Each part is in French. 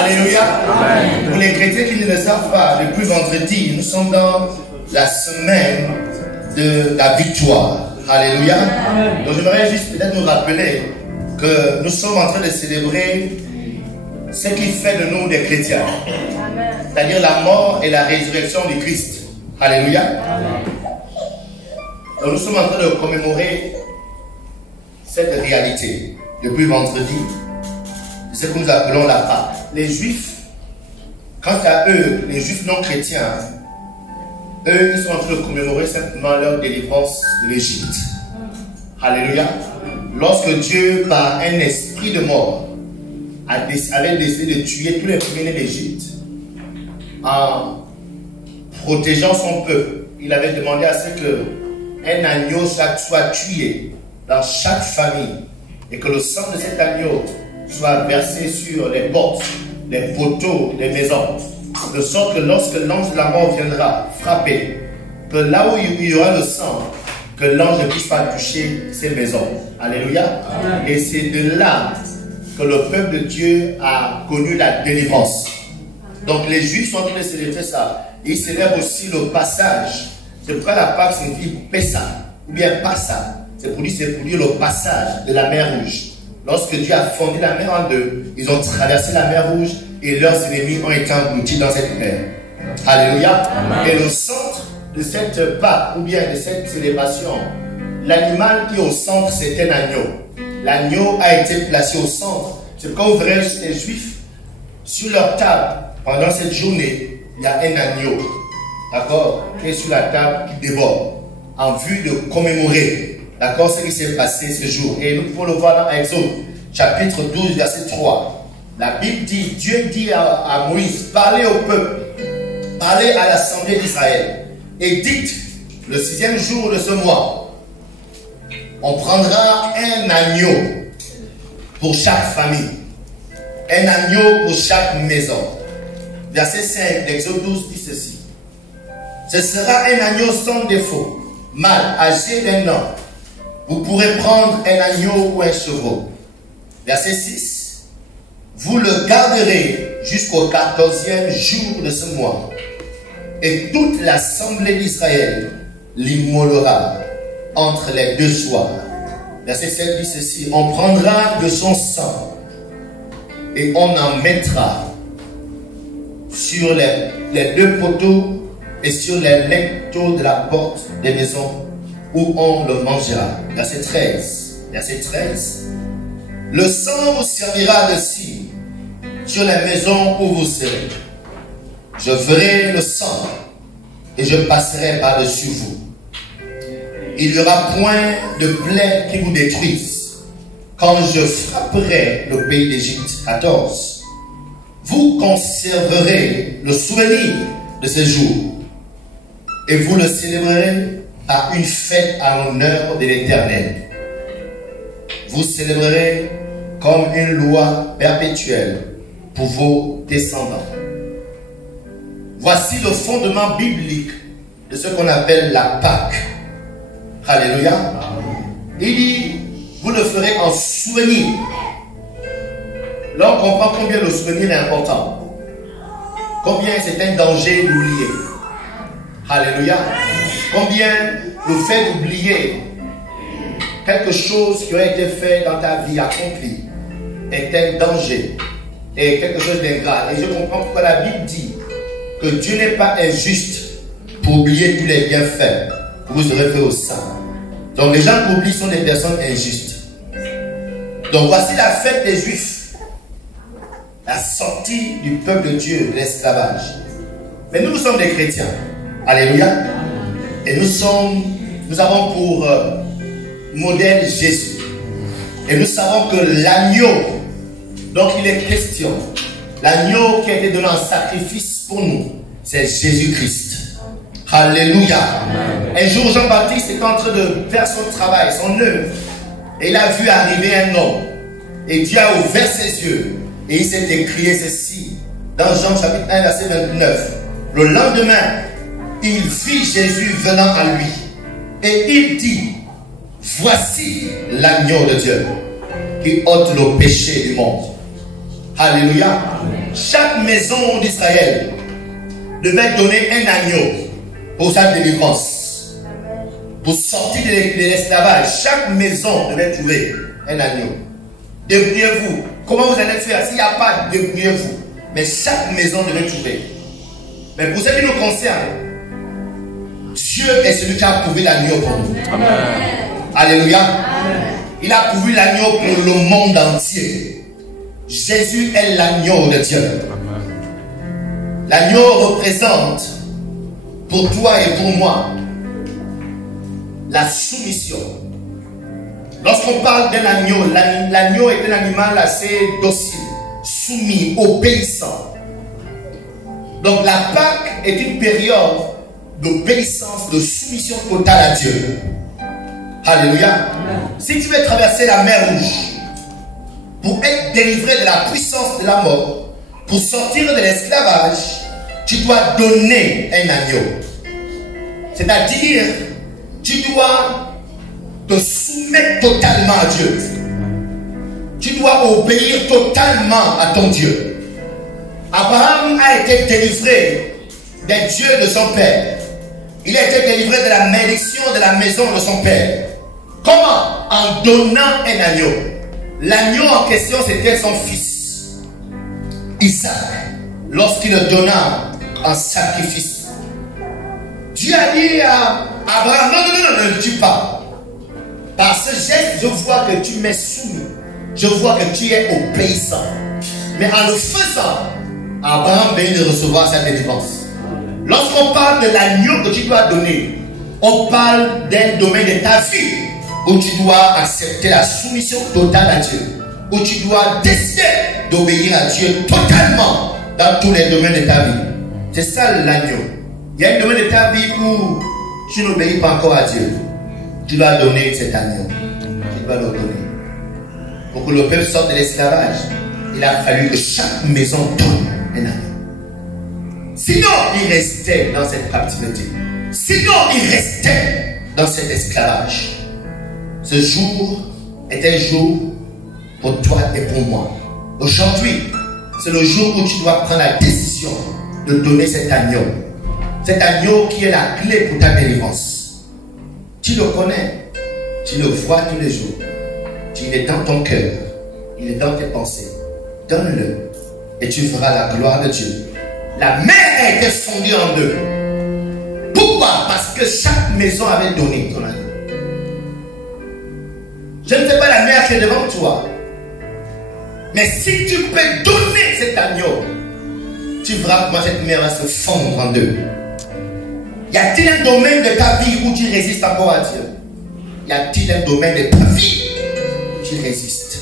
Alléluia. Pour les chrétiens qui ne le savent pas, depuis vendredi, nous sommes dans la semaine de la victoire. Alléluia. Donc j'aimerais juste peut-être nous rappeler que nous sommes en train de célébrer ce qui fait de nous des chrétiens. C'est-à-dire la mort et la résurrection du Christ. Alléluia. Donc nous sommes en train de commémorer cette réalité depuis vendredi. C'est ce que nous appelons la Pâque. Les Juifs, quant à eux, les Juifs non chrétiens, eux, ils sont en train de commémorer simplement leur délivrance de l'Égypte. Alléluia. Lorsque Dieu, par un esprit de mort, avait décidé de tuer tous les premiers-nés d'Égypte, en protégeant son peuple, il avait demandé à ce qu'un agneau soit tué dans chaque famille et que le sang de cet agneau soit versé sur les portes, les poteaux, les maisons, de sorte que lorsque l'ange de la mort viendra frapper, que là où il y aura le sang, que l'ange ne puisse pas toucher ces maisons. Alléluia. Amen. Et c'est de là que le peuple de Dieu a connu la délivrance. Donc les Juifs sont en train de célébrer ça. Ils célèbrent aussi le passage. C'est pourquoi la Pâque signifie Pessa, ou bien Passa. C'est pour dire le passage de la mer Rouge. Lorsque Dieu a fondé la mer en deux, ils ont traversé la mer Rouge et leurs ennemis ont été engloutis dans cette mer. Alléluia. Amen. Et le centre de cette Pâque, ou bien de cette célébration, l'animal qui est au centre, c'est un agneau. L'agneau a été placé au centre. C'est pourquoi vous verrez les Juifs, sur leur table, pendant cette journée, il y a un agneau, d'accord, qui est sur la table, qui dévore, en vue de commémorer, d'accord, ce qui s'est passé ce jour. Et nous pouvons le voir dans Exode, chapitre 12, verset 3. La Bible dit, Dieu dit à Moïse, parlez au peuple, parlez à l'assemblée d'Israël, et dites, le 6e jour de ce mois, on prendra un agneau pour chaque famille, un agneau pour chaque maison. Verset 5 d'Exode 12 dit ceci. Ce sera un agneau sans défaut, mâle, âgé d'un an. Vous pourrez prendre un agneau ou un chevreau. Verset 6. Vous le garderez jusqu'au 14e jour de ce mois. Et toute l'assemblée d'Israël l'immolera entre les deux soirs. Verset 7 dit ceci. On prendra de son sang et on en mettra sur les deux poteaux et sur les linteaux de la porte des maisons où on le mangera. Verset 13. Verset 13. Le sang vous servira de signe sur les maisons où vous serez. Je ferai le sang et je passerai par-dessus vous. Il n'y aura point de plaie qui vous détruise quand je frapperai le pays d'Égypte. 14. Vous conserverez le souvenir de ce jour et vous le célébrerez par une fête à l'honneur de l'Éternel. Vous célébrerez comme une loi perpétuelle pour vos descendants. Voici le fondement biblique de ce qu'on appelle la Pâque. Alléluia. Il dit, vous le ferez en souvenir. Là, on comprend combien le souvenir est important. Combien c'est un danger d'oublier. Alléluia. Combien le fait d'oublier quelque chose qui aurait été fait dans ta vie accomplie est un danger et quelque chose d'ingrat. Et je comprends pourquoi la Bible dit que Dieu n'est pas injuste pour oublier tous les bienfaits que vous aurez fait au sein. Donc les gens qui oublient sont des personnes injustes. Donc voici la fête des Juifs, la sortie du peuple de Dieu de l'esclavage. Mais nous sommes des chrétiens. Alléluia. Et nous avons pour modèle Jésus. Et nous savons que l'agneau, donc il est question, l'agneau qui a été donné en sacrifice pour nous, c'est Jésus-Christ. Alléluia. Un jour, Jean-Baptiste était en train de faire son travail, son œuvre. Et il a vu arriver un homme. Et Dieu a ouvert ses yeux. Et il s'est écrié ceci. Dans Jean chapitre 1, verset 29. Le lendemain, il vit Jésus venant à lui. Et il dit, voici l'agneau de Dieu qui ôte le péché du monde. Alléluia. Chaque maison d'Israël devait donner un agneau pour sa délivrance. Pour sortir de l'esclavage, chaque maison devait trouver un agneau. Débrouillez-vous. Comment vous allez faire? S'il n'y a pas, débrouillez-vous. Mais chaque maison devait trouver. Mais pour ce qui nous concerne, Dieu est celui qui a prouvé l'agneau pour nous. Amen. Alléluia. Amen. Il a prouvé l'agneau pour le monde entier. Jésus est l'agneau de Dieu. L'agneau représente pour toi et pour moi la soumission. Lorsqu'on parle d'un agneau, l'agneau est un animal assez docile, soumis, obéissant. Donc la Pâque est une période d'obéissance, de soumission totale à Dieu. Alléluia. Amen. Si tu veux traverser la mer Rouge pour être délivré de la puissance de la mort, pour sortir de l'esclavage, tu dois donner un agneau. C'est-à-dire, tu dois te soumettre totalement à Dieu. Tu dois obéir totalement à ton Dieu. Abraham a été délivré des dieux de son père. Il a été délivré de la malédiction de la maison de son père. Comment? En donnant un agneau. L'agneau en question, c'était son fils, Isaac, lorsqu'il le donna en sacrifice. Dieu a dit à Abraham, non, ne le tue pas. Par ce geste, je vois que tu m'es soumis. Je vois que tu es obéissant. Mais en le faisant, Abraham vient de recevoir sa délivrance. Lorsqu'on parle de l'agneau que tu dois donner, on parle d'un domaine de ta vie où tu dois accepter la soumission totale à Dieu, où tu dois décider d'obéir à Dieu totalement dans tous les domaines de ta vie. C'est ça l'agneau. Il y a un domaine de ta vie où tu n'obéis pas encore à Dieu. Tu dois donner cet agneau. Tu dois le donner. Pour que le peuple sorte de l'esclavage, il a fallu que chaque maison donne un agneau. Sinon, il restait dans cette captivité. Sinon, il restait dans cet esclavage. Ce jour est un jour pour toi et pour moi. Aujourd'hui, c'est le jour où tu dois prendre la décision de donner cet agneau. Cet agneau qui est la clé pour ta délivrance. Tu le connais, tu le vois tous les jours. Il est dans ton cœur, il est dans tes pensées. Donne-le et tu verras la gloire de Dieu. La mer a été fondue en deux. Pourquoi? Parce que chaque maison avait donné son agneau. Je ne sais pas la mer qui est devant toi. Mais si tu peux donner cet agneau, tu verras comment cette mer va se fondre en deux. Y a-t-il un domaine de ta vie où tu résistes encore à Dieu? Y a-t-il un domaine de ta vie où tu résistes?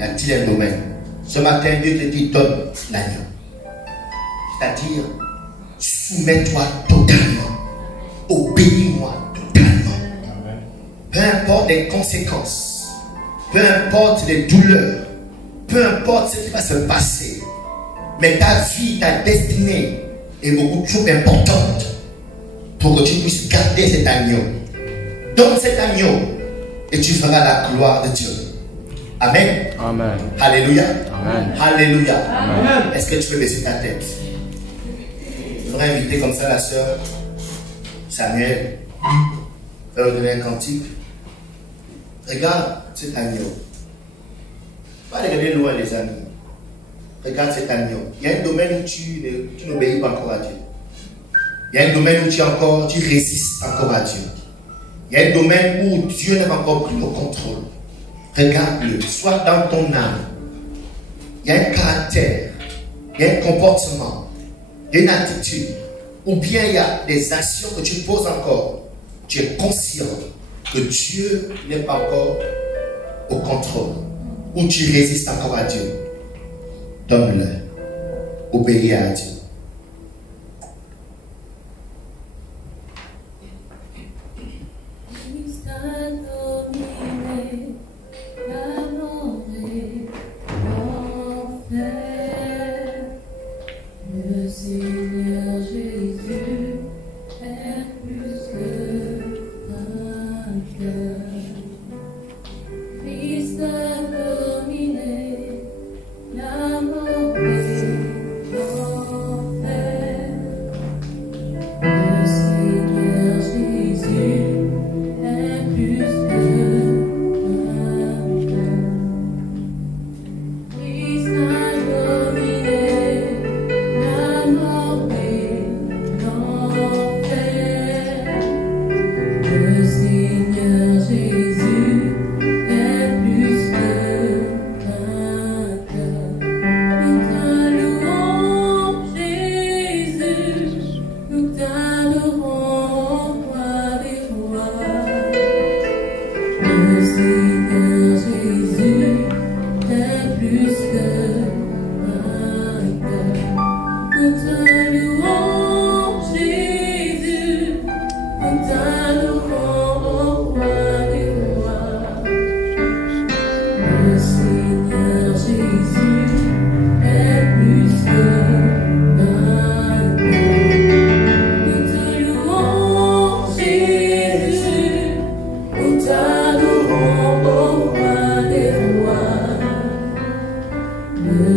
Y a-t-il un domaine? Ce matin, Dieu te dit, donne l'agneau. C'est-à-dire, soumets-toi totalement. Obéis-moi totalement. Peu importe les conséquences, peu importe les douleurs, peu importe ce qui va se passer, mais ta vie, ta destinée est beaucoup trop importante pour que tu puisses garder cet agneau. Donne cet agneau et tu feras la gloire de Dieu. Amen. Amen. Alléluia. Amen. Alléluia. Amen. Est-ce que tu peux baisser ta tête? Je voudrais inviter comme ça la sœur Samuel. Faire lui donner un cantique. Regarde cet agneau. Pas regarder loin les amis. Regarde cet agneau. Il y a un domaine où tu n'obéis pas encore à Dieu. Il y a un domaine où tu résistes encore à Dieu. Il y a un domaine où Dieu n'a pas encore pris le contrôle. Regarde-le, soit dans ton âme. Il y a un caractère, il y a un comportement, il y a une attitude, ou bien il y a des actions que tu poses encore. Tu es conscient que Dieu n'est pas encore au contrôle, ou tu résistes encore à Dieu. Donne-le, obéis à Dieu. Christ a dominé.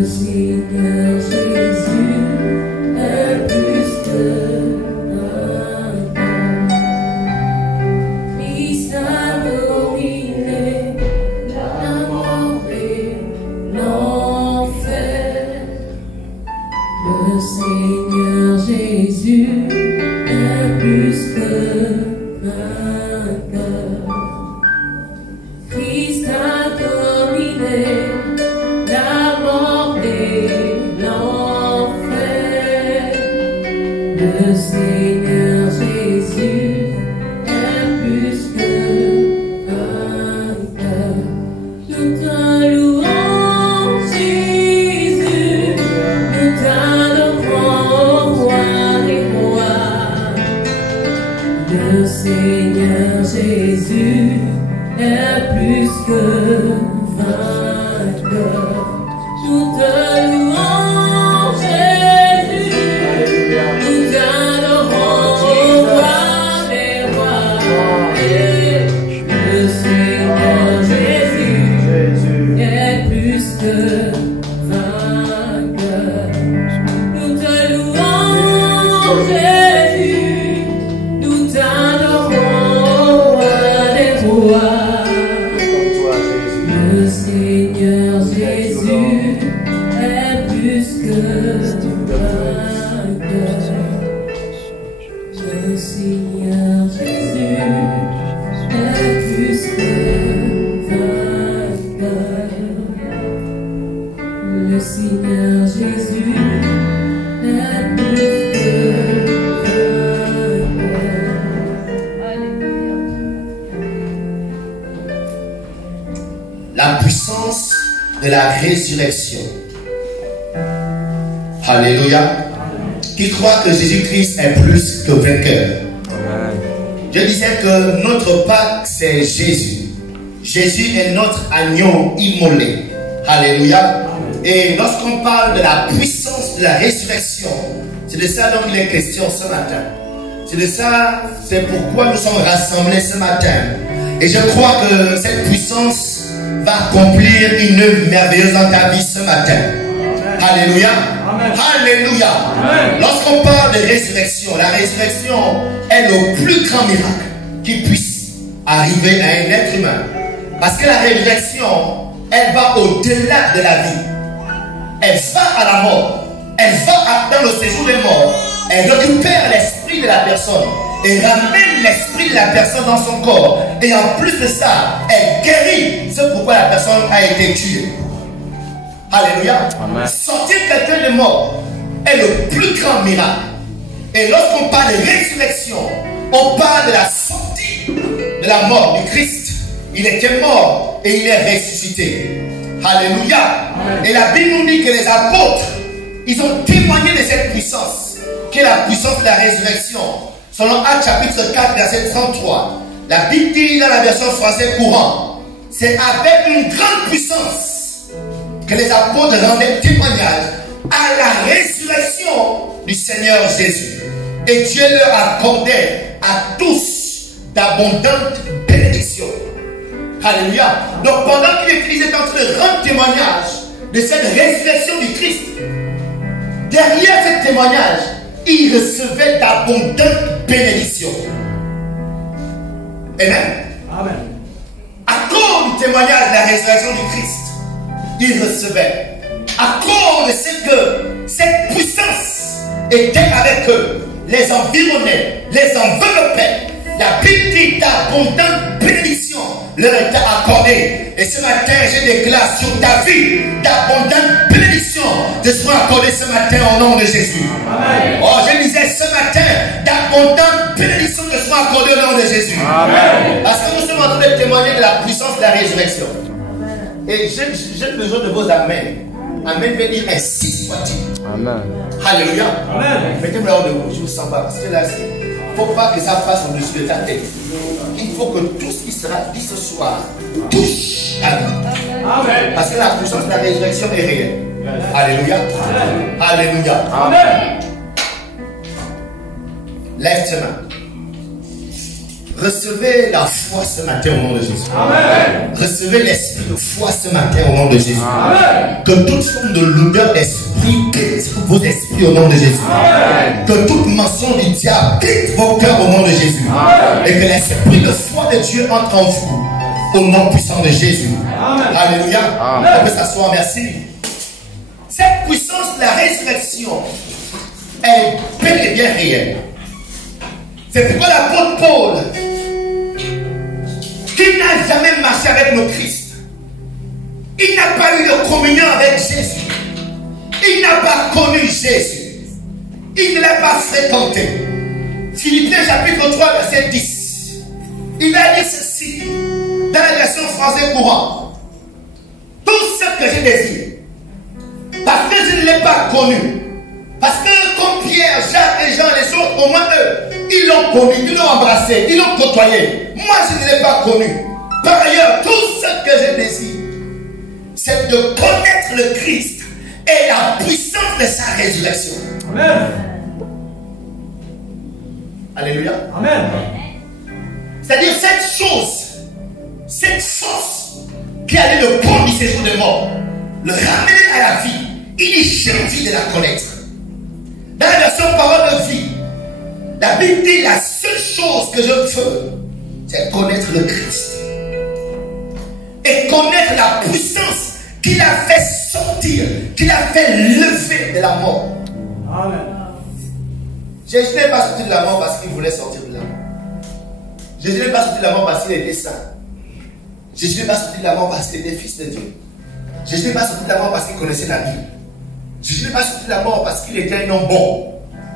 Seigneur Jésus est plus que Christ a dominé la mort et l'enfer. Le Seigneur Jésus est plus que vainqueur. Christ a dominé la mort et l'enfer. Le Seigneur Jésus est plus que vainqueur. Nous te louons, Jésus, nous t'adorons, roi des rois. Le Seigneur Jésus est plus que vainqueur. Nous te louons, Jésus, nous t'adorons, roi des rois. Et le Seigneur Jésus est plus que vainqueur. Nous te louons, Jésus, nous t'adorons, roi des rois. Le Seigneur Jésus est plus que vainqueur. Le Seigneur Jésus est plus que vainqueur. Le Seigneur Jésus est plus que vainqueur. Alléluia. La puissance de la résurrection. Alléluia. Qui croit que Jésus-Christ est plus que vainqueur. Je disais que notre Pâque, c'est Jésus. Jésus est notre agneau immolé. Alléluia. Et lorsqu'on parle de la puissance de la résurrection, c'est de ça dont il est question ce matin. C'est de ça, c'est pourquoi nous sommes rassemblés ce matin. Et je crois que cette puissance va accomplir une œuvre merveilleuse dans ta vie ce matin. Alléluia. Amen. Alléluia. Amen. Lorsqu'on parle de résurrection, la résurrection est le plus grand miracle qui puisse arriver à un être humain. Parce que la résurrection, elle va au-delà de la vie. Elle va à la mort. Elle va dans le séjour des morts. Elle récupère l'esprit de la personne et ramène l'esprit de la personne dans son corps. Et en plus de ça, elle guérit. C'est pourquoi la personne a été tuée. Alléluia. Amen. Sortir quelqu'un de mort est le plus grand miracle. Et lorsqu'on parle de résurrection, on parle de la sortie de la mort du Christ. Il était mort et il est ressuscité. Alléluia. Amen. Et la Bible nous dit que les apôtres, ils ont témoigné de cette puissance, qui est la puissance de la résurrection. Selon Actes chapitre 4, verset 33. La Bible dit dans la version française courant, c'est avec une grande puissance que les apôtres rendaient témoignage à la résurrection du Seigneur Jésus. Et Dieu leur accordait à tous d'abondantes bénédictions. Alléluia. Donc pendant qu'il était en train de rendre témoignage de cette résurrection du Christ, derrière ce témoignage, il recevait d'abondantes bénédictions. Amen. Amen. À cause du témoignage de la résurrection du Christ, il recevait. À cause de ce que cette puissance était avec eux, les environnait, les enveloppait. La Bible dit d'abondantes bénédictions leur étaient accordées. Et ce matin, je déclare sur ta vie d'abondantes bénédictions te seront accordées ce matin au nom de Jésus. Amen. Oh, je disais ce matin, d'abondantes bénédictions te seront accordées au nom de Jésus. Amen. Parce que nous sommes en train de témoigner de la puissance de la résurrection. Et j'ai besoin de vos amens. Amen veut dire ainsi soit-il. Amen. Alléluia. Amen. Mettez-moi là debout, je ne vous sens pas. Parce que là, il ne faut pas que ça passe au-dessus de ta tête. Il faut que tout ce qui sera dit ce soir touche à vie. Amen. Parce que la puissance de la résurrection est réelle. Alléluia. Amen. Alléluia. Amen. Lève tes mains. Recevez la foi ce matin au nom de Jésus. Amen. Recevez l'esprit de foi ce matin au nom de Jésus. Amen. Que toute forme de lourdeur d'esprit quitte vos esprits au nom de Jésus. Amen. Que toute mention du diable quitte vos cœurs au nom de Jésus. Amen. Et que l'esprit de foi de Dieu entre en vous au nom puissant de Jésus. Amen. Alléluia. Amen. On peut s'asseoir, merci. Cette puissance de la résurrection est bel et bien réelle. C'est pourquoi l'apôtre Paul, qui n'a jamais marché avec le Christ, il n'a pas eu de communion avec Jésus, il n'a pas connu Jésus, il ne l'a pas fréquenté. Philippiens chapitre 3 verset 10, il a dit ceci dans la version française courante: tout ce que j'ai désiré, parce que je ne l'ai pas connu, parce que comme Pierre, Jacques et Jean, les autres, au moins eux, ils l'ont connu, ils l'ont embrassé, ils l'ont côtoyé. Moi, je ne l'ai pas connu. Par ailleurs, tout ce que je désire, c'est de connaître le Christ et la puissance de sa résurrection. Amen. Alléluia. Amen. C'est-à-dire cette chose, cette force qui allait le prendre du séjour des morts, le ramener à la vie. Il dit: j'ai envie de la connaître. Dans la version parole de vie, la Bible dit: la seule chose que je veux, c'est connaître le Christ. Et connaître la puissance qu'il a fait sortir, qu'il a fait lever de la mort. Amen. Jésus n'est pas sorti de la mort parce qu'il voulait sortir de la mort. Jésus n'est pas sorti de la mort parce qu'il était saint. Jésus n'est pas sorti de la mort parce qu'il était fils de Dieu. Jésus n'est pas sorti de la mort parce qu'il connaissait la Bible. Jésus n'est pas sorti de la mort parce qu'il était un homme bon.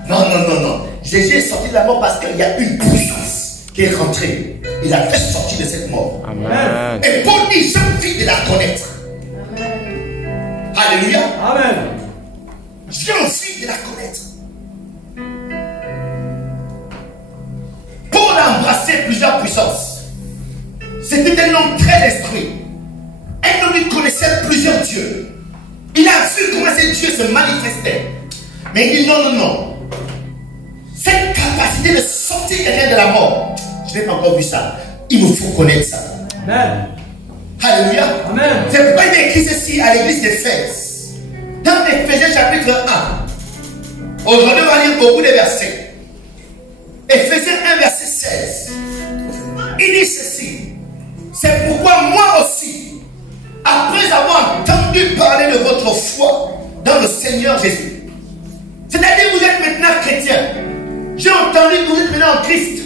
Non, non, non, non. Jésus est sorti de la mort parce qu'il y a une puissance qui est rentrée. Il a fait sortir de cette mort. Amen. Et Paul dit: j'ai envie de la connaître. Amen. Alléluia. Amen. J'ai envie de la connaître. Paul a embrassé plusieurs puissances. C'était un homme très instruit. Un homme qui connaissait plusieurs dieux. Il a vu comment ces dieux se manifestaient. Mais il dit: non, non, non. Cette capacité de sortir quelqu'un de la mort, je n'ai pas encore vu ça. Il me faut connaître ça. Amen. Alléluia. Amen. C'est pourquoi il est écrit ceci à l'église d'Éphèse. Dans Éphésiens chapitre 1. Aujourd'hui, on va lire beaucoup de versets. Éphésiens 1 verset 16. Il dit ceci: c'est pourquoi moi aussi, après avoir entendu parler de votre foi dans le Seigneur Jésus, c'est-à-dire vous êtes maintenant chrétien, j'ai entendu que vous êtes maintenant en Christ,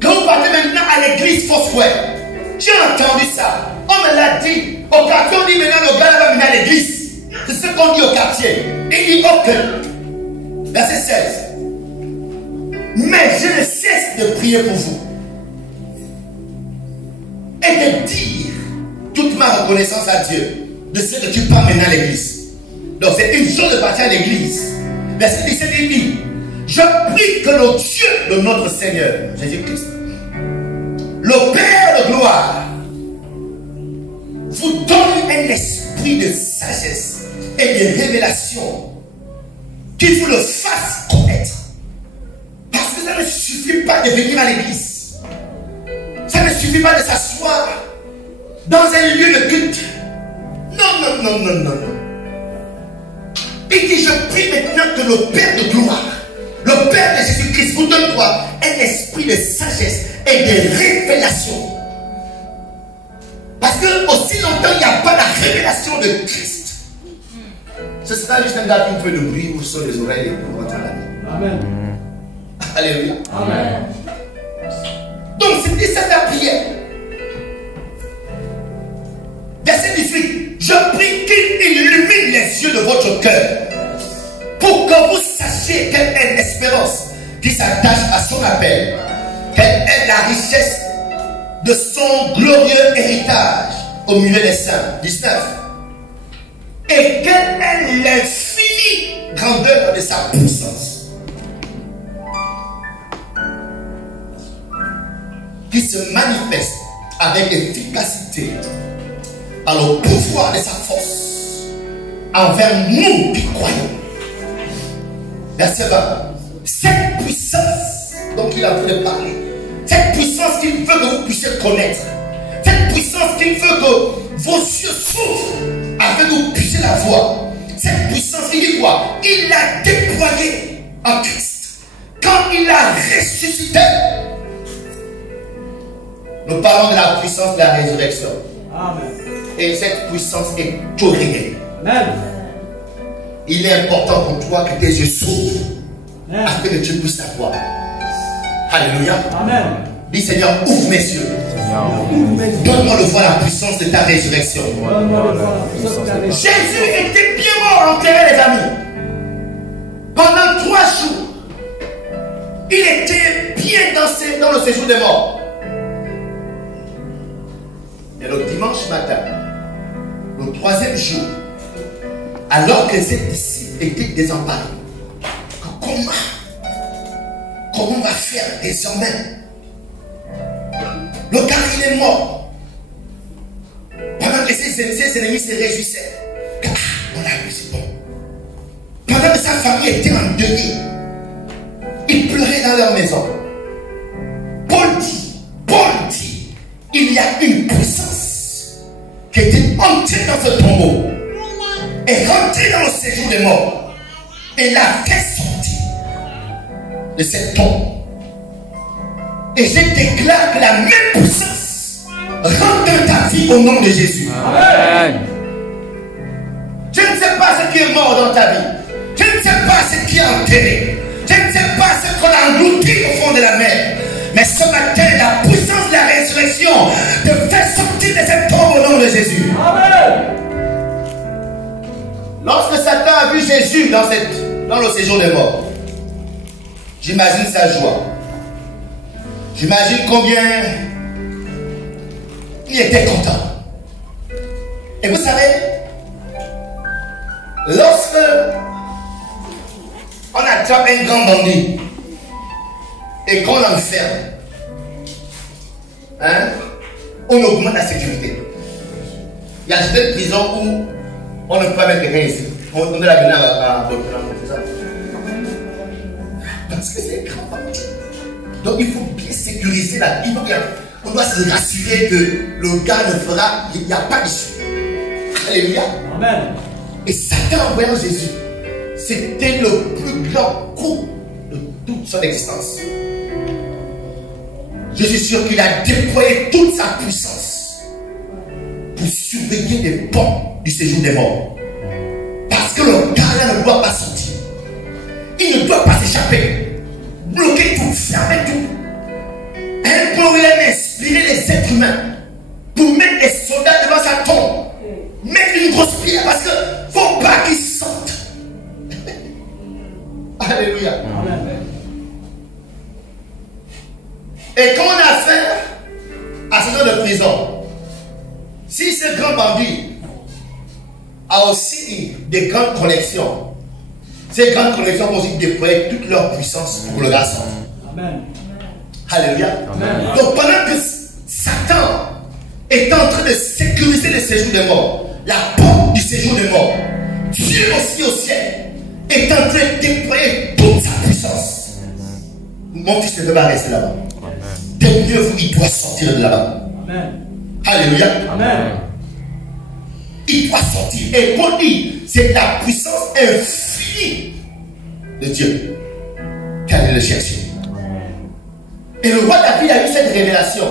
que vous partez maintenant à l'église Foursquare. J'ai entendu ça, on me l'a dit. Au quartier, on dit maintenant le gars va venir à l'église. C'est ce qu'on dit au quartier. Il dit: ok. Verset 16. Mais je ne cesse de prier pour vous et de dire toute ma reconnaissance à Dieu de ce que tu pars maintenant à l'église. Donc c'est une chose de partir à l'église. Verset 17, il dit: je prie que le Dieu de notre Seigneur Jésus-Christ, le Père de gloire, vous donne un esprit de sagesse et de révélation, qu'il vous le fasse connaître. Parce que ça ne suffit pas de venir à l'église. Ça ne suffit pas de s'asseoir dans un lieu de culte. Non, non, non, non, non, non. Il dit: je prie maintenant que le Père de gloire, le Père de Jésus-Christ, vous donne quoi? Un esprit de sagesse et de révélation. Parce que aussi longtemps il n'y a pas la révélation de Christ, ce sera juste un gars qui fait de bruit ou sur les oreilles pour rentrer à la vie. Amen. Alléluia. Amen. Donc c'était ça la prière. Verset 18. Je prie qu'il illumine les yeux de votre cœur pour que vous sachiez quelle est l'espérance qui s'attache à son appel, quelle est la richesse de son glorieux héritage au milieu des saints. 19. Et quelle est l'infinie grandeur de sa puissance qui se manifeste avec efficacité par le pouvoir de sa force envers nous qui croyons. Verset 20. Cette puissance dont il a voulu parler, cette puissance puissance qu'il veut que vous puissiez connaître. Cette puissance qu'il veut que vos yeux s'ouvrent afin que vous puissiez la voir. Cette puissance, il dit quoi? Il l'a déployée en Christ. Quand il l'a ressuscité, nous parlons de la puissance de la résurrection. Amen. Et cette puissance est glorifiée. Amen. Il est important pour toi que tes yeux s'ouvrent Amen. afin que tu puisses la voir. Alléluia. Amen. Dis Seigneur, ouvre mes yeux. Amen. Donne-moi de voir la puissance de ta résurrection. Jésus était bien mort enterré, les amis. Pendant 3 jours, il était bien dans le séjour des morts. Et le dimanche matin, le 3e jour, alors que ses disciples étaient désemparés, comment on va faire désormais? Le gars, il est mort. Pendant que ses ennemis se réjouissaient. Ah, on a vu, c'est bon. Pendant que sa famille était en deuil, ils pleuraient dans leur maison. Paul dit, il y a une puissance qui était entrée dans ce tombeau et rentrée dans le séjour des morts et l'a fait sortir de cette tombe. Et je déclare que la même puissance rentre dans ta vie au nom de Jésus. Amen. Je ne sais pas ce qui est mort dans ta vie. Je ne sais pas ce qui est enterré. Je ne sais pas ce qu'on a englouti au fond de la mer. Mais ce matin, la puissance de la résurrection te fait sortir de cette tombe au nom de Jésus. Amen. Lorsque Satan a vu Jésus dans le séjour des morts, j'imagine sa joie. J'imagine combien il était content. Et vous savez, lorsque on attrape un grand bandit et qu'on l'enferme, on augmente la sécurité. Il y a certaines prisons où on ne peut pas mettre quelqu'un ici. On doit la donner à Burkina, c'est ça? Parce que c'est un grand bandit. Donc il faut bien sécuriser la vie. On doit se rassurer que le gars ne fera, il n'y a pas d'issue. Alléluia. Amen. Et Satan, en voyant Jésus, c'était le plus grand coup de toute son existence. Je suis sûr qu'il a déployé toute sa puissance pour surveiller les ponts du séjour des morts. Parce que le gars ne doit pas sortir. Il ne doit pas s'échapper. Bloquer tout, fermer tout. Pour inspirer les êtres humains pour mettre des soldats devant sa tombe, mettre une grosse pierre parce que faut pas qu'ils sortent. Alléluia. Amen. Et quand on a affaire à ce genre de prison, si ce grand bandit a aussi des grandes connexions, ces grandes connexions vont aussi déployer toute leur puissance pour le garçon. Amen. Alléluia. Amen. Donc pendant que Satan est en train de sécuriser le séjour des morts, la porte du séjour des morts, Dieu aussi au ciel est en train de déployer toute sa puissance. Mon fils ne peut pas rester là-bas. Dès mieux vous, il doit sortir de là-bas. Amen. Alléluia. Amen. Il doit sortir. Et Paul dit, c'est la puissance infinie de Dieu qu'elle le chercher. Et le roi David a eu cette révélation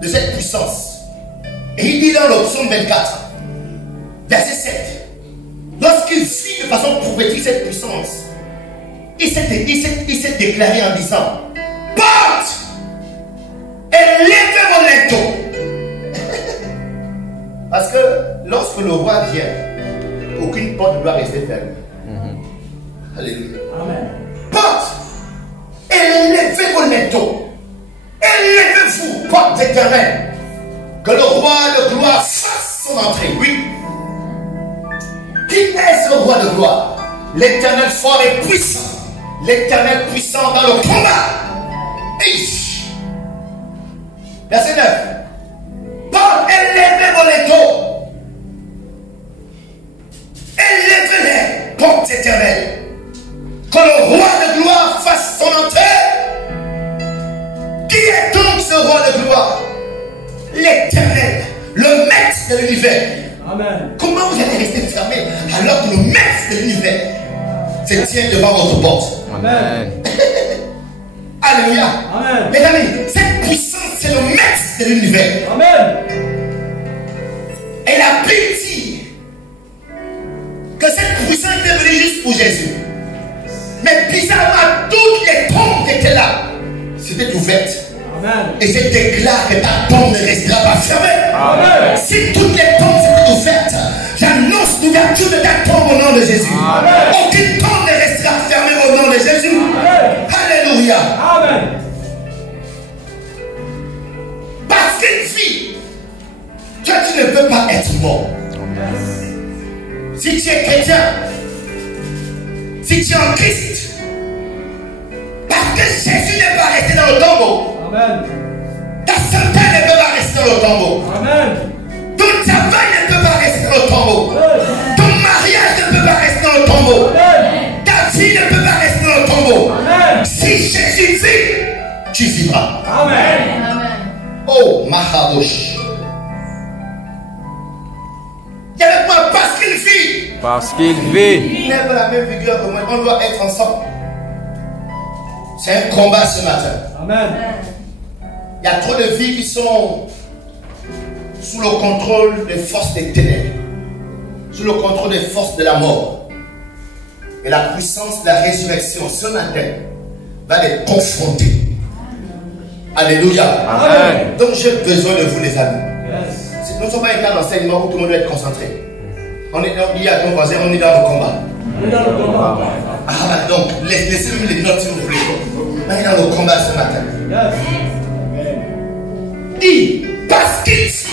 de cette puissance. Et il dit dans le psaume 24, verset 7, lorsqu'il vit de façon prophétique cette puissance, il s'est déclaré en disant, porte et lève mon étau. Parce que lorsque le roi vient, aucune porte ne doit rester fermée. Alléluia. Amen. Porte et levez vos étaux. Élevez-vous, porte éternelle. Que le roi de gloire fasse son entrée. Oui. Qui est ce roi de gloire? L'éternel fort et puissant. L'éternel puissant dans le combat. Ish. Verset 9. Porte et levez vos étaux. Élevez-les, porte éternelle. Que le roi de gloire fasse son entrée. Qui est donc l'éternel, le maître de l'univers. Amen. Comment vous allez rester fermé alors que le maître de l'univers se tient devant votre porte? Amen. Alléluia. Amen. Les amis, cette puissance, c'est le maître de l'univers. Amen. Et la Bible dit que cette puissance était venue juste pour Jésus. Mais bizarrement, toutes les tombes qui étaient là, c'était ouvertes. Amen. Et je déclare que ta tombe ne restera pas fermée. Amen. Si toutes les tombes étaient ouvertes, j'annonce l'ouverture de ta tombe au nom de Jésus. Amen. Aucune tombe ne restera fermée au nom de Jésus. Amen. Alléluia. Amen. Parce qu'une vie, toi tu ne peux pas être mort. Si tu es chrétien, si tu es en Christ, parce que Jésus n'est pas resté dans le tombeau, Amen. ta santé ne peut pas rester dans le tombeau, Amen. ton travail ne peut pas rester dans le tombeau, Amen. ton mariage ne peut pas rester dans le tombeau, ta vie ne peut pas rester dans le tombeau. Amen. Si Jésus vit, tu vivras. Amen. Amen. Oh, Mahabosh. Il y avait quoi? Parce qu'il vit. Parce qu'il vit. Il n'a pas la même vigueur que moi. On doit être ensemble. C'est un combat ce matin. Amen. Il y a trop de vies qui sont sous le contrôle des forces des ténèbres, sous le contrôle des forces de la mort. Et la puissance de la résurrection ce matin va les confronter. Alléluia. Amen. Donc j'ai besoin de vous les amis. Yes. Nous ne sommes pas un cas d'enseignement où tout le monde doit être concentré. On est dit à ton voisin, on est dans le combat. On est dans le combat. Ah, donc laissez-moi les notes si vous voulez. On est dans le combat ce matin. Yes. Dis, parce qu'il vit.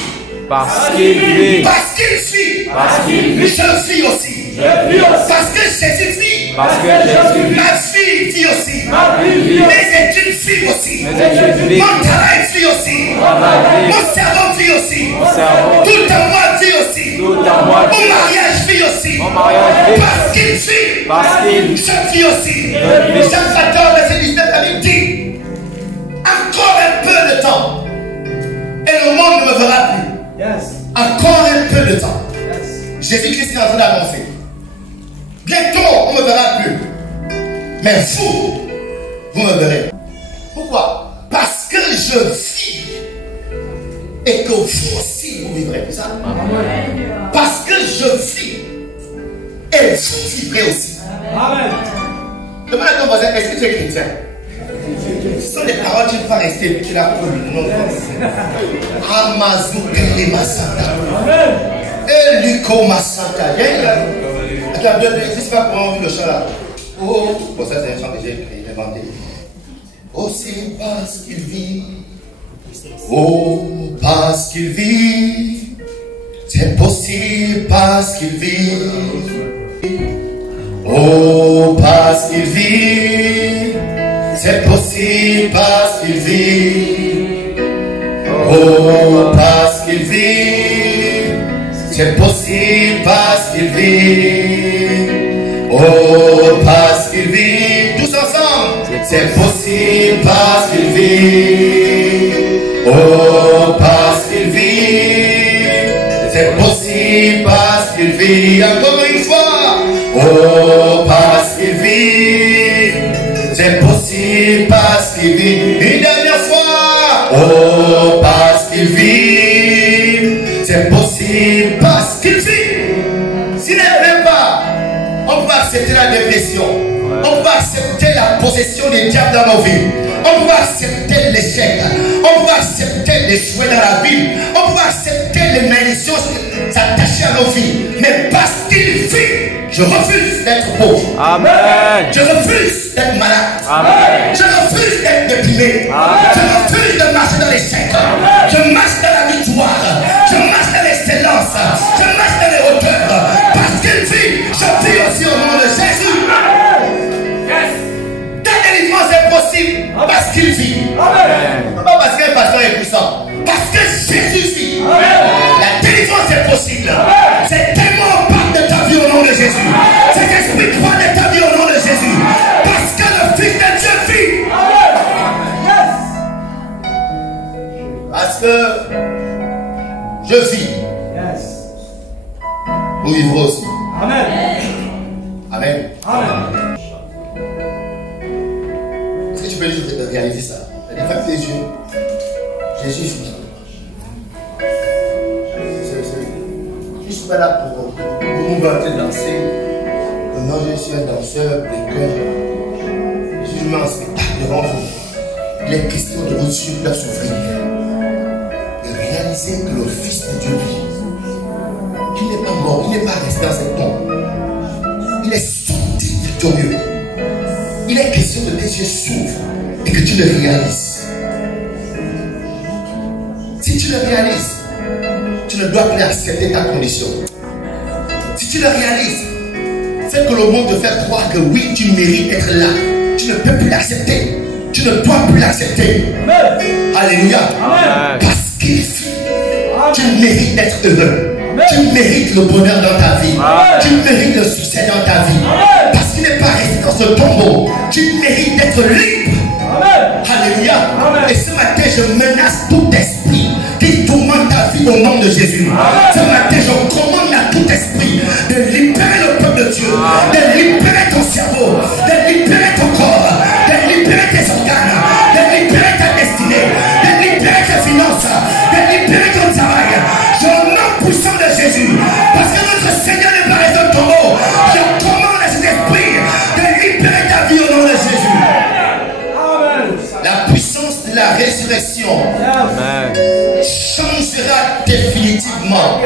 Parce qu'il vit. Parce qu'il vit. Parce qu'il vit. Je vis aussi. Je vis aussi. Parce que Jésus vit. Parce que Jésus vit. Ma fille vit aussi. Ma vie vit aussi. Mes études vivent aussi. Mes études vivent. Mon travail vit aussi. Travail vit. Mon cerveau vit aussi. Mon cerveau. Tout en moi vit aussi. Tout en moi Mon vit. mariage vit aussi. Mon mariage vit. Parce qu'il vit. Parce qu'il vit. Je vis aussi. Je vis. Jean 14, verset 19, avait dit encore un peu de temps et le monde ne me verra plus. Yes. Encore un peu de temps. Yes. Jésus-Christ est en train d'annoncer. Bientôt, on ne me verra plus. Mais vous me verrez. Pourquoi? Parce que je vis et que vous aussi vous vivrez. C'est ça? Parce que je vis et vous vivrez aussi. Amen. Demande à ton voisin, est-ce que tu es chrétien? Ce sont des paroles qui ne vont pas rester, mais tu l'as connu. Amazou Masanta. Amen. Eliko Masanta. Attends, je ne sais pas comment on vit le chant là. Oh, bon, ça c'est un chant que j'ai inventé. Oh, c'est parce qu'il vit. Oh, parce qu'il vit. C'est possible parce qu'il vit. Oh, parce qu'il vit. C'est possible parce qu'il vit. Oh, parce qu'il vit. C'est possible parce qu'il vit. Oh, parce qu'il vit. Tous ensemble. C'est possible parce qu'il vit. Oh, parce qu'il vit. C'est possible parce qu'il vit. Encore une fois. Oh, parce qu'il vit. C'est possible parce qu'il vit. Une dernière fois. Oh, parce qu'il vit. C'est possible parce qu'il vit. S'il n'avait pas, on peut accepter la dépression. On peut accepter la possession des diables dans nos vies. On peut accepter l'échec. On peut accepter l'échouer dans la vie. On peut accepter les malédictions s'attacher à nos vies. Mais parce qu'il vit, je refuse d'être pauvre. Amen. Je refuse d'être malade. Amen. Je refuse d'être déprimé. Amen. Je refuse de marcher dans l'échec. Je marche dans la victoire. Je marche dans l'excellence. Je marche dans les hauteurs. Parce qu'il vit, je vis aussi au nom de Jésus. Ta délivrance est possible parce qu'il vit. Amen. Pas parce qu'un pasteur est puissant. Parce que Jésus vit. La délivrance est possible. C'est tellement part de ta vie au nom de Jésus. Cet esprit croit de ta vie au nom de Jésus. Parce que le Fils de Dieu vit. Parce que Amen. Amen. Amen. Est-ce que tu peux juste réaliser ça? Ferme tes yeux. Jésus est là. Je ne suis pas là pour nous danser. Non, je suis un danseur, breaker. Je me mets en spectacle devant vous. Il est question de vos yeux doivent s'ouvrir. Et réaliser que le Fils de Dieu vit. Il n'est pas mort, il n'est pas resté dans cette tombe. Il est sorti victorieux. Il est question que tes yeux s'ouvrent et que tu le réalises. Si tu le réalises, tu ne dois plus accepter ta condition. Si tu le réalises, c'est que le monde te fait croire que oui, tu mérites d'être là. Tu ne peux plus l'accepter. Tu ne dois plus l'accepter. Alléluia. Amen. Parce qu'il fit. Tu mérites d'être heureux. Amen. Tu mérites le bonheur dans ta vie. Amen. Tu mérites le succès dans ta vie. Amen. Parce qu'il n'est pas resté dans ce tombeau. Tu mérites d'être libre. Amen. Alléluia. Amen. Et ce matin, je menace tout esprit qui tourmente ta vie au nom de Jésus. Amen. Ce matin, je commande à tout esprit de libérer le peuple de Dieu, de libérer ton cerveau, de libérer ton corps, de libérer tes organes, de libérer ta destinée, de libérer tes finances, de libérer ton travail. Je nom puissant de Jésus, parce que notre Seigneur n'est pas resté au tombeau. Je commande à cet esprit de libérer ta vie au nom de Jésus. La puissance de la résurrection Amen. changera définitivement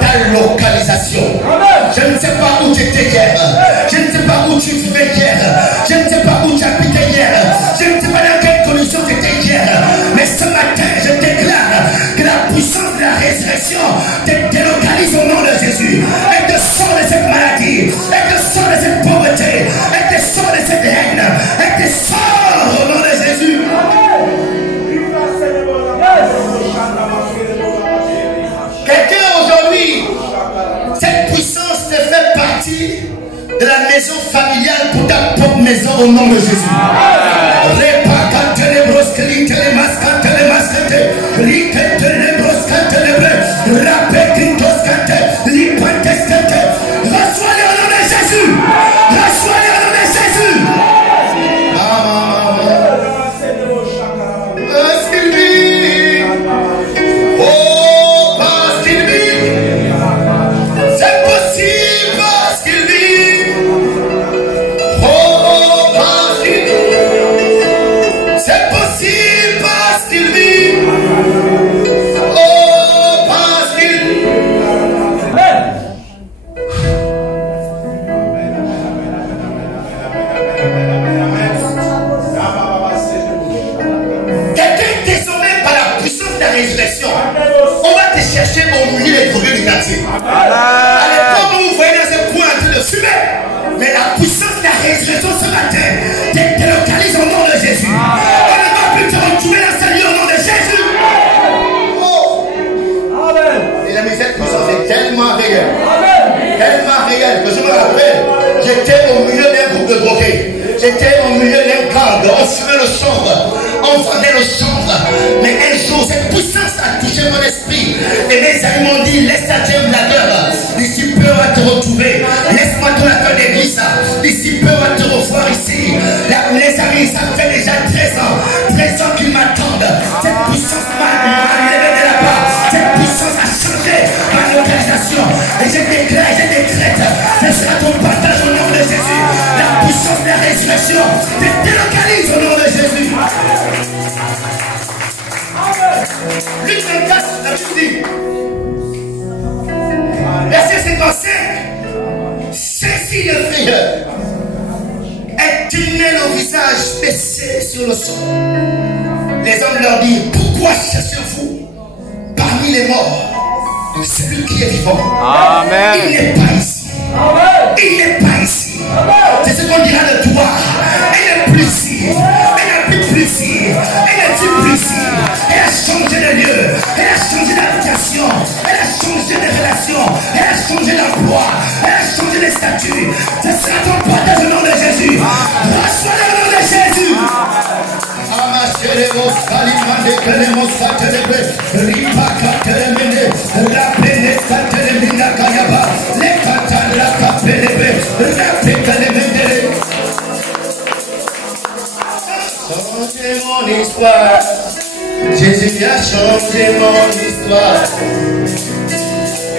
ta localisation. Amen. Je ne sais pas où tu étais hier. Je ne sais pas où tu vivais hier. Je ne sais pas où tu habitais hier. Je ne sais pas dans quelle condition tu étais hier. Mais ce matin, je déclare que la puissance de la résurrection te délocalise au nom de Jésus. Elle te sort de cette maladie. Elle te sort de cette pauvreté. Elle te sort de cette haine. Elle te sort au nom de Jésus. Quelqu'un aujourd'hui, cette puissance te fait partie de la maison familiale pour ta propre maison au nom de Jésus. Reçois-les au nom de Jésus. Reçois-les au nom de Jésus. Parce qu'il vit. Oh, parce qu'il vit. C'est possible parce qu'il vit. Oh, parce qu'il vit. C'est possible parce qu'il vit. Oh, parce qu'il vit. Quelqu'un désormais par la puissance de la résurrection, on va te chercher au milieu des drogués du quartier. À l'époque où vous voyez dans ce coin en train de fumer, mais la puissance de la résurrection ce matin te délocalise au nom de Jésus. On ne va plus te retrouver dans ce lieu au nom de Jésus. Oh. Et la cette puissance est tellement réelle. Tellement réelle que je me rappelle, j'étais au milieu d'un groupe de drogués. J'étais au milieu d'un gang, on fumait le chanvre, on vendait le chanvre. Mais un jour, cette puissance a touché mon esprit. Et mes amis m'ont dit, laisse ta Dieu blagueur. D'ici peu, on va te retrouver. Laisse-moi ton affaire d'église. D'ici peu, on va te revoir ici. Les amis, ça fait déjà 13 ans qu'ils m'attendent. Cette puissance m'a levé de là-bas. Cette puissance a changé ma localisation. Et je déclare, je décrète, ce sera ton partage au nom de Jésus. La puissance de la résurrection te délocalise au nom de Jésus. Luc 24, la Bible dit, verset 55, saisis le frayeur, inclinez le visage baissé sur le sol. Les hommes leur disent, pourquoi cherchez-vous parmi les morts celui qui est vivant? Amen. Il n'est pas ici. Il n'est pas ici. C'est ce qu'on dira de toi. Elle n'est plus ici. Elle n'habite plus ici. Elle ne vit plus ici. Elle a changé de lieu. Elle a changé d'habitation. Elle a changé de relation. Elle a changé d'emploi. Elle a changé de statut. Ce sera ton partage au nom de Jésus. Reçois le nom de Jésus. La histoire. Jésus a changé mon histoire.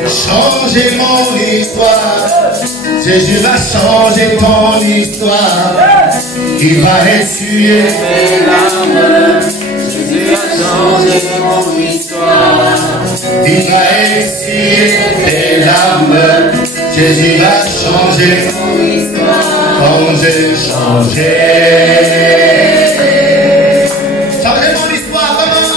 Changer mon histoire. Jésus va changer ton histoire. Il va essuyer mes larmes. Jésus a changé mon histoire. Il va essuyer tes larmes. Jésus va changer Mon histoire. changer, changer. Changer mon histoire, comment?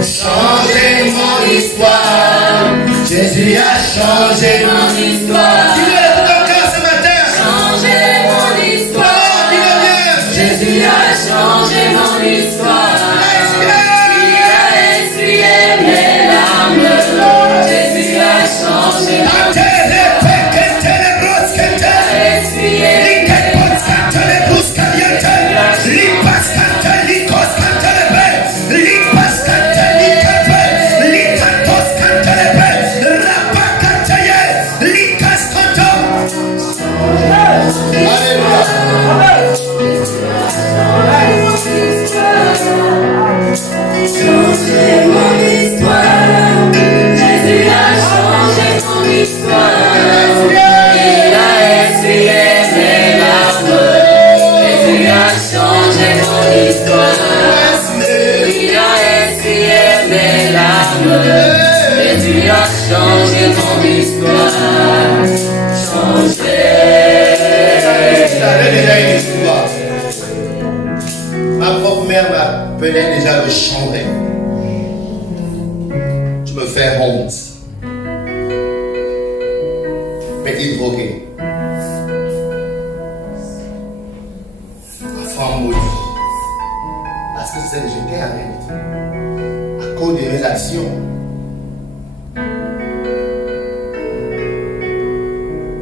Changer mon histoire. Jésus a changé Mon histoire. dis-le tout ton cœur ce matin. Changer mon histoire. Dis-le bien. Jésus a changé mon histoire. Il a essuyé mes larmes. Jésus a changé mon histoire. Changer mon histoire. Jésus a changé mon histoire. Il a essuyé mes larmes. Jésus a changé mon histoire. Il a essuyé mes larmes. Jésus a changé mon histoire. J'avais déjà une histoire. Ma propre mère m'appelait déjà le chanvre. Je me fais honte. Petit drogué. Enfant maudit. Parce que c'est que j'étais en réalité. À cause de mes actions.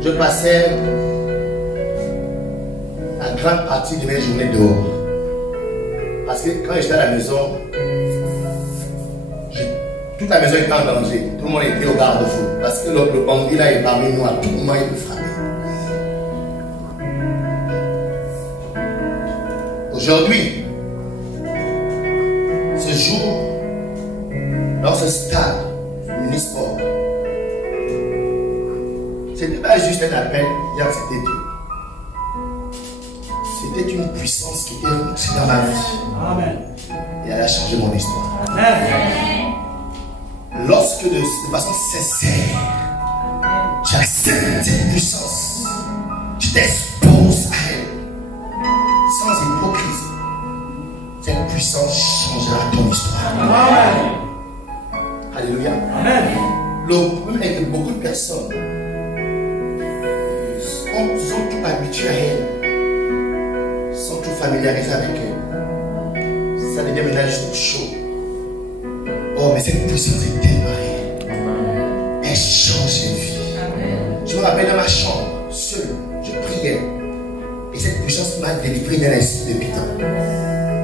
Je passais la grande partie de mes journées dehors. Parce que quand j'étais à la maison, toute la maison était en danger. Tout le monde était au garde-fou. Parce que le bandit là est parmi nous, à tout moment il peut frapper. Aujourd'hui, ce jour, dans ce stade Unisport, ce n'était pas juste un appel, c'était Dieu. C'était une puissance qui était rentrée dans ma vie. Amen. Et elle a changé mon histoire. Amen. Lorsque de façon sincère, j'accepte cette puissance, je t'expose à elle, sans hypocrisie, cette puissance changera ton histoire. Amen. Alléluia. Amen. Le problème est que beaucoup de personnes sont tout habituées à elle, sont tout familiarisées avec elle. Ça devient maintenant juste chaud. Oh, mais cette puissance est tellement réelle. Elle change une vie. Je me rappelle dans ma chambre, seul, je priais. Et cette puissance m'a délivré d'un esprit de piton.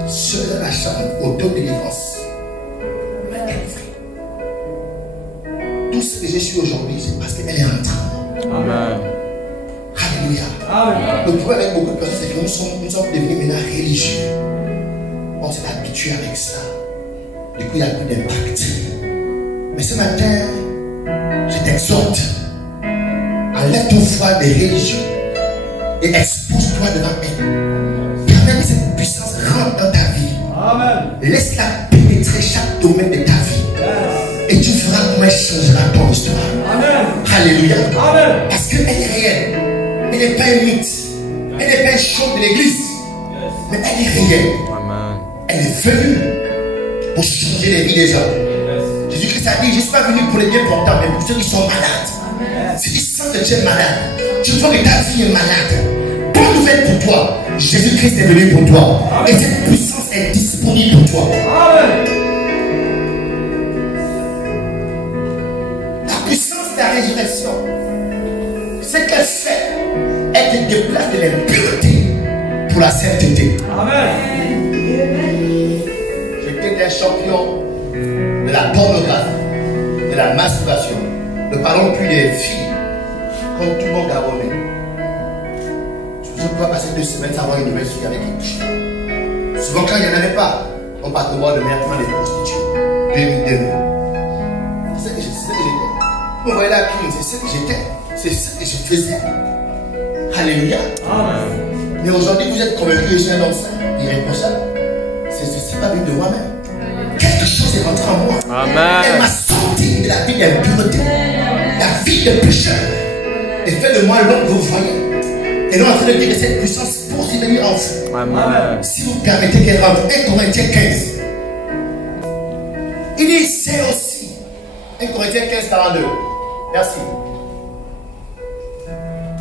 Seul dans la chambre, auto-délivrance, m'a délivré. Tout ce que je suis aujourd'hui, c'est parce qu'elle est rentrée. Amen. Alléluia. Amen. Le problème avec beaucoup de personnes, c'est que nous sommes devenus maintenant religieux. On s'est habitué avec ça. Du coup, il n'y a plus d'impact. Mais ce matin, je t'exhorte. Enlève ton foi des religieux et expose-toi devant elle. Permets que cette puissance rentre dans ta vie. Amen. Laisse-la pénétrer chaque domaine de ta vie. Et tu verras comment elle changera ton histoire. Amen. Alléluia. Amen. Parce qu'elle est réelle. Elle n'est pas un mythe. Elle n'est pas un show de l'église. Mais elle est réelle. Amen. Elle est venue pour changer les vies des gens. Jésus-Christ a dit, je ne suis pas venu pour les bien portants, mais pour ceux qui sont malades. Si tu sens que tu es malade, tu vois que ta vie est malade. Bonne nouvelle pour toi. Jésus-Christ est venu pour toi. Et cette puissance est disponible pour toi. Amen. La puissance de la résurrection, ce qu'elle fait, elle te déplace de l'impureté pour la sainteté. Amen. J'étais un champion de la pornographie, de la masturbation. Ne parlons plus des filles, comme tout le monde Gabonais. Je ne peux pas passer 2 semaines sans avoir une nouvelle fille avec qui coucher. Souvent, quand il n'y en avait pas, on partait voir le maire prendre les prostituées. 2002. C'est ce que j'étais. Vous voyez la crise, c'est ce que j'étais. C'est ce que je faisais. Alléluia. Amen. Mais aujourd'hui, vous êtes convaincu que je suis un homme saint, irréprochable. C'est pas venu de moi-même. Quelque chose est rentré en moi. Amen. Elle m'a sorti de la vie d'impureté, la vie de pécheur, et fait de moi l'homme que vous voyez. Et nous en train de dire que cette puissance pour y venir en vous. Amen. Si vous permettez qu'elle rentre, 1 Corinthiens 15. Il dit c'est aussi. 1 Corinthiens 15, 42. Merci.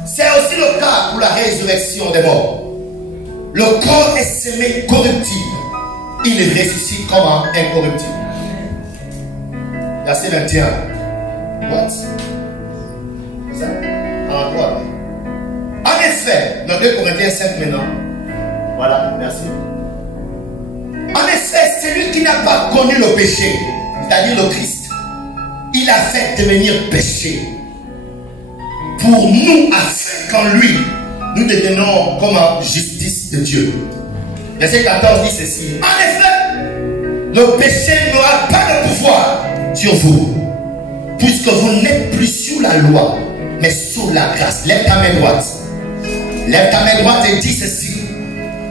C'est aussi le cas pour la résurrection des morts. Le corps est semé corruptible. Il ressuscite comme incorruptible. Verset 21. What? C'est ça? 43. En effet, dans 2 Corinthiens 5 maintenant. Voilà, merci. En effet, celui qui n'a pas connu le péché, c'est-à-dire le Christ, il a fait devenir péché pour nous, afin qu'en lui, nous devenons comme en justice de Dieu. Verset 14 dit ceci. En effet, le péché n'aura pas de pouvoir sur vous, puisque vous n'êtes plus sous la loi, mais sous la grâce. Lève ta main droite. Lève ta main droite et dis ceci.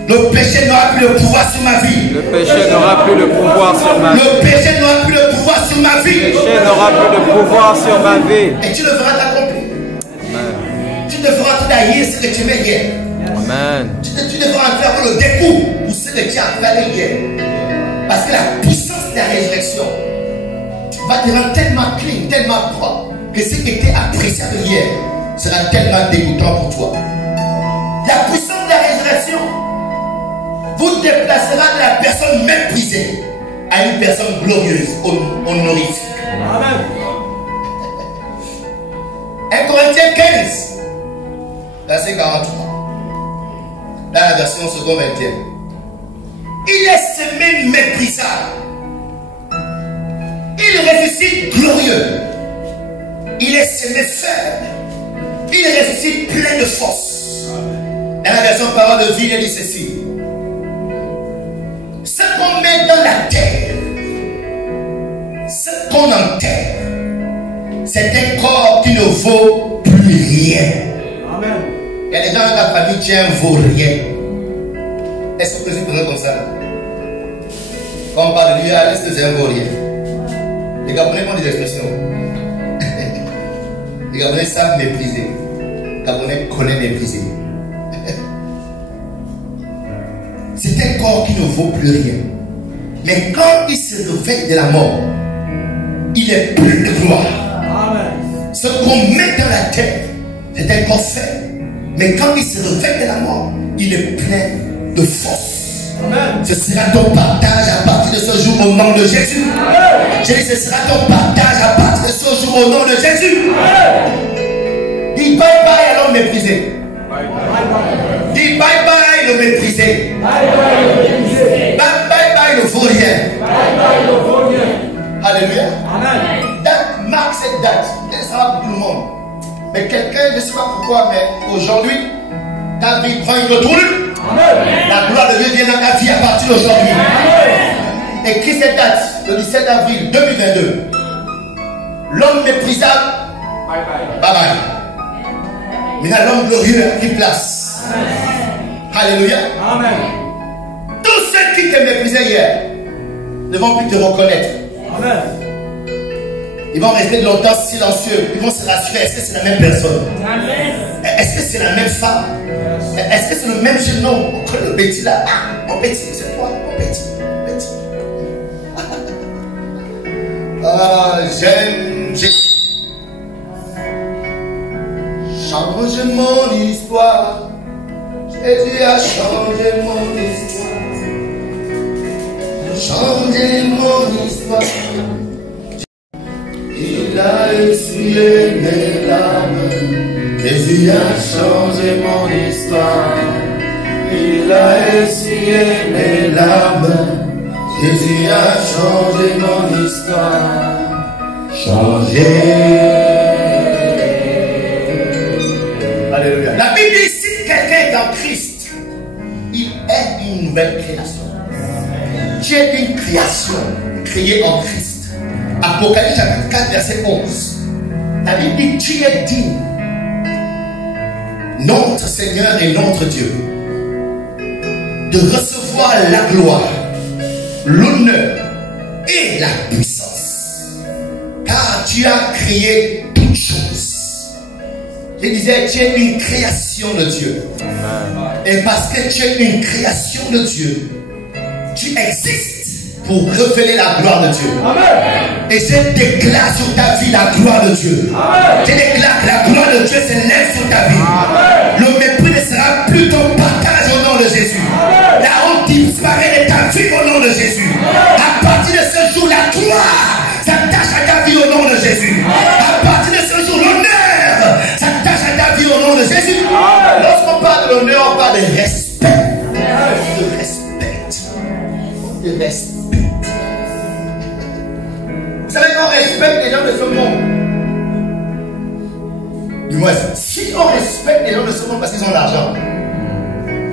Le péché n'aura plus le pouvoir sur ma vie. Le péché n'aura plus le pouvoir sur ma vie. Le péché n'aura plus le pouvoir sur ma vie. Le péché n'aura plus de pouvoir sur ma vie. Et tu le verras t'accomplir. Tu devras te haïr ce que tu aimais hier. Amen. Tu devras faire le découp pour ce que tu as fait hier. Parce que la puissance de la résurrection va te rendre tellement clean, tellement propre, que ce qui était appréciable hier sera tellement dégoûtant pour toi. La puissance de la résurrection vous déplacera de la personne méprisée à une personne glorieuse, honorifique. Amen. 1 Corinthiens 15, verset 43. Dans la version seconde 21. Il est semé méprisable. Il ressuscite glorieux. Il est semé faible. Il ressuscite plein de force. Dans la version parole de vie, il dit ceci. Ce qu'on met dans la terre, ce qu'on enterre, c'est un corps qui ne vaut plus rien. Amen. Il y a des gens dans la famille qui ne vaut rien. Est-ce que vous êtes comme ça? Quand on parle de lui, est-ce que c'est un vaut rien? Les Gabonais ont des expressions. Les Gabonais savent mépriser. Les Gabonais connaissent mépriser. C'est un corps qui ne vaut plus rien. Mais quand il se réveille de la mort, il est plein de gloire. Amen. Ce qu'on met dans la terre, c'est un corps faible. Mais quand il se réveille de la mort, il est plein de force. Amen. Ce sera ton partage à partir de ce jour au nom de Jésus. J'ai dit, ce sera ton partage à partir de ce jour au nom de Jésus. Dis bye bye à l'homme méprisé. Dis bye bye le méprisé. Bye bye le vaurien. Alléluia. Amen. Date marque cette date. Elle sera pour tout le monde. Mais quelqu'un, je ne sais pas pourquoi, mais aujourd'hui, ta vie prend une autre route. La gloire de Dieu vient dans ta vie à partir d'aujourd'hui. Écris cette date, le 17 avril 2022. L'homme méprisable, bye bye. Maintenant, l'homme glorieux a pris place. Alléluia. Amen. Tous ceux qui te méprisaient hier ne vont plus te reconnaître. Amen. Ils vont rester longtemps silencieux. Ils vont se rassurer. Est-ce que c'est la même personne? Est-ce que c'est la même femme? Est-ce que c'est le même jeune homme? On connaît le petit là. Ah, mon petit, c'est toi, mon petit. Ah, j'aime Jésus. Change mon histoire. Jésus a changé mon histoire. Changé mon histoire. Il a essuyé mes larmes. Jésus a changé mon histoire. Il a essuyé mes larmes. Jésus a changé mon histoire. Changé. Alléluia. La Bible dit si quelqu'un est en Christ, il est une nouvelle création. tu es une création créée en Christ. Apocalypse chapitre 4, verset 11. La Bible dit, tu es digne, notre Seigneur et notre Dieu, de recevoir la gloire, l'honneur et la puissance. Car tu as créé toutes choses. Je disais, tu es une création de Dieu. Et parce que tu es une création de Dieu, tu existes pour révéler la gloire de Dieu. Et je déclare sur ta vie la gloire de Dieu. Je déclare que la gloire de Dieu s'élève sur ta vie. Le mépris ne sera plus ton partage au nom de Jésus. La honte disparaît de ta vie au nom de Jésus. À partir de ce jour, la gloire s'attache à ta vie au nom de Jésus. À partir de ce jour, l'honneur s'attache à ta vie au nom de Jésus. Lorsqu'on parle de l'honneur, on parle de respect. De respect. De respect. Vous savez qu'on respecte les gens de ce monde. Du moins, si on respecte les gens de ce monde parce qu'ils ont l'argent,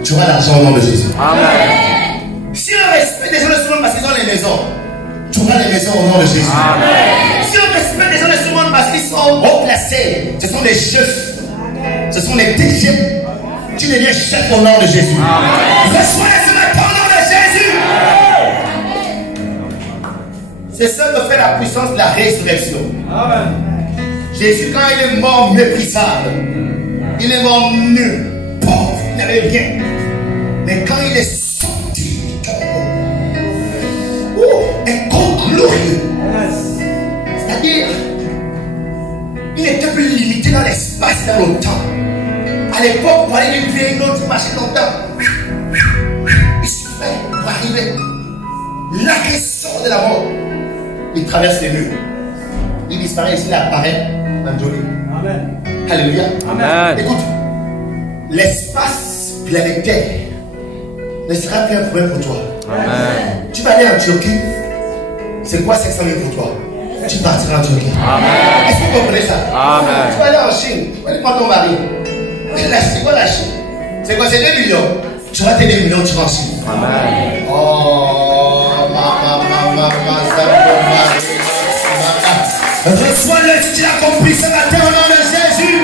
tu auras l'argent au nom de Jésus. Amen. Si on respecte les gens de ce monde parce qu'ils ont les maisons, tu auras les maisons au nom de Jésus. Amen. Si on respecte les gens de ce monde parce qu'ils sont haut placés, ce sont des chefs, ce sont des DG, tu deviens chef au nom de Jésus. Reçois ce matin au nom de Jésus. C'est ça que fait la puissance de la résurrection. Amen. Jésus, quand il est mort méprisable, il est mort nu, pauvre, il n'avait rien. Mais quand il est sorti du tombeau, un corps glorieux, c'est-à-dire, il n'était plus limité dans l'espace et dans le temps. À l'époque, pour aller d'une vie à une autre, il marchait longtemps. Il suffit pour arriver. L'agresseur de la mort. Il traverse les murs. Il disparaît ici, il apparaît dans Jolie. Amen. Alléluia. Amen. Écoute, l'espace planétaire ne sera plus un problème pour toi. Amen. Tu vas aller en Turquie. C'est quoi 500 000 pour toi? Tu partiras en Turquie. Amen. Est-ce que vous comprenez ça? Amen. Tu vas aller en Chine. Tu vas aller prendre ton mari. C'est quoi la Chine? C'est quoi? C'est 2 millions. Tu vas te 2 millions, tu vas en Chine. Amen. Oh, maman, reçois le style accompli ce matin au nom de Jésus.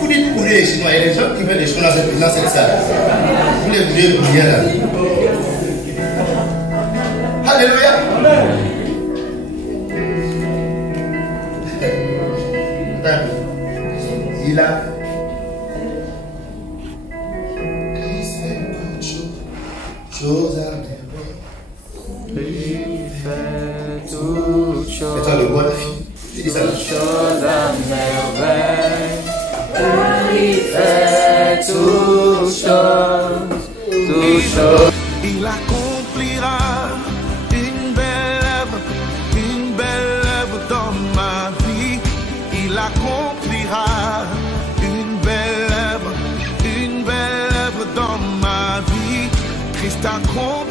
Vous dites pour les Chinois, il y a des gens qui veulent des choses dans cette salle. Vous les voulez pour rien là. Alléluia. Il a chose à toutes choses. C'est toi le bois de fille. Toutes choses à merveille. Il fait toutes choses. Toutes choses. Il accomplira une belle œuvre dans ma vie. Il accomplira une belle œuvre dans ma vie. Christ accomplit.